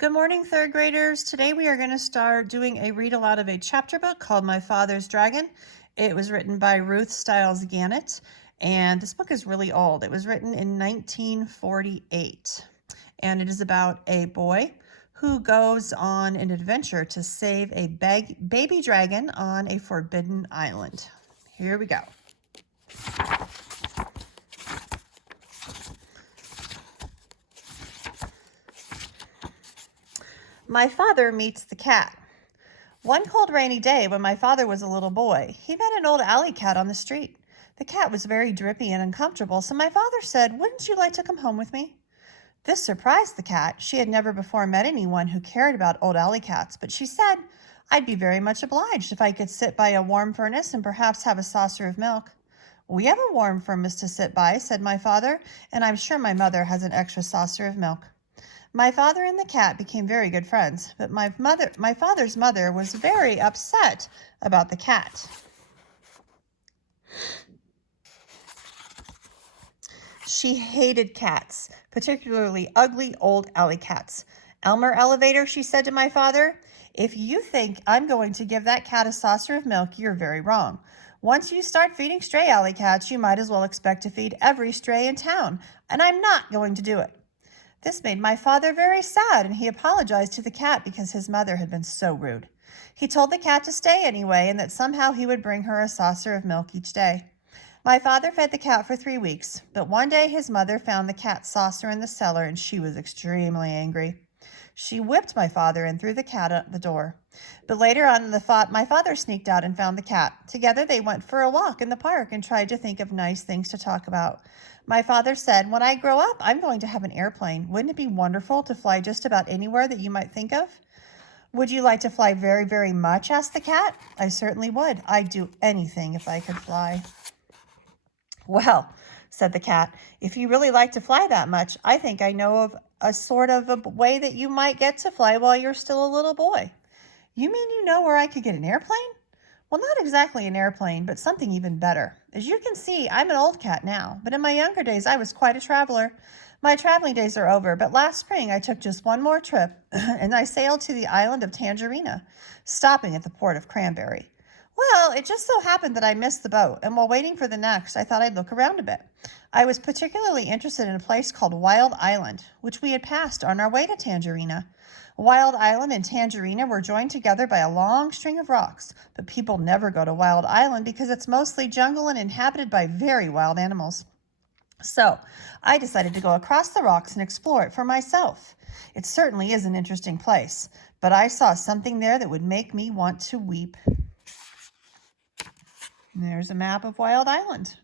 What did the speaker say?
Good morning, third graders. Today we are going to start doing a read aloud of a chapter book called My Father's Dragon. It was written by Ruth Stiles Gannett, and this book is really old. It was written in 1948, and it is about a boy who goes on an adventure to save a baby dragon on a forbidden island. Here we go. My father meets the cat. One cold rainy day when my father was a little boy, he met an old alley cat on the street. The cat was very drippy and uncomfortable, so my father said, "Wouldn't you like to come home with me?" This surprised the cat. She had never before met anyone who cared about old alley cats, but she said, "I'd be very much obliged if I could sit by a warm furnace and perhaps have a saucer of milk." "We have a warm furnace to sit by," said my father, "and I'm sure my mother has an extra saucer of milk." My father and the cat became very good friends, but my father's mother was very upset about the cat. She hated cats, particularly ugly old alley cats. "Elmer Elevator," she said to my father, "if you think I'm going to give that cat a saucer of milk, you're very wrong. Once you start feeding stray alley cats, you might as well expect to feed every stray in town, and I'm not going to do it." This made my father very sad, and he apologized to the cat because his mother had been so rude. He told the cat to stay anyway, and that somehow he would bring her a saucer of milk each day. My father fed the cat for 3 weeks, but one day his mother found the cat's saucer in the cellar, and she was extremely angry. She whipped my father and threw the cat out the door. But later on in the my father sneaked out and found the cat. Together they went for a walk in the park and tried to think of nice things to talk about. My father said, "When I grow up, I'm going to have an airplane. Wouldn't it be wonderful to fly just about anywhere that you might think of?" "Would you like to fly very, very much?" asked the cat. "I certainly would. I'd do anything if I could fly." "Well," said the cat, "if you really like to fly that much, I think I know of a sort of a way that you might get to fly while you're still a little boy." "You mean you know where I could get an airplane?" "Well, not exactly an airplane, but something even better. As you can see, I'm an old cat now, but in my younger days, I was quite a traveler. My traveling days are over, but last spring I took just one more trip, and I sailed to the island of Tangerina, stopping at the port of Cranberry. Well, it just so happened that I missed the boat, and while waiting for the next, I thought I'd look around a bit. I was particularly interested in a place called Wild Island, which we had passed on our way to Tangerina. Wild Island and Tangerina were joined together by a long string of rocks, but people never go to Wild Island because it's mostly jungle and inhabited by very wild animals. So I decided to go across the rocks and explore it for myself. It certainly is an interesting place, but I saw something there that would make me want to weep." And there's a map of Wild Island.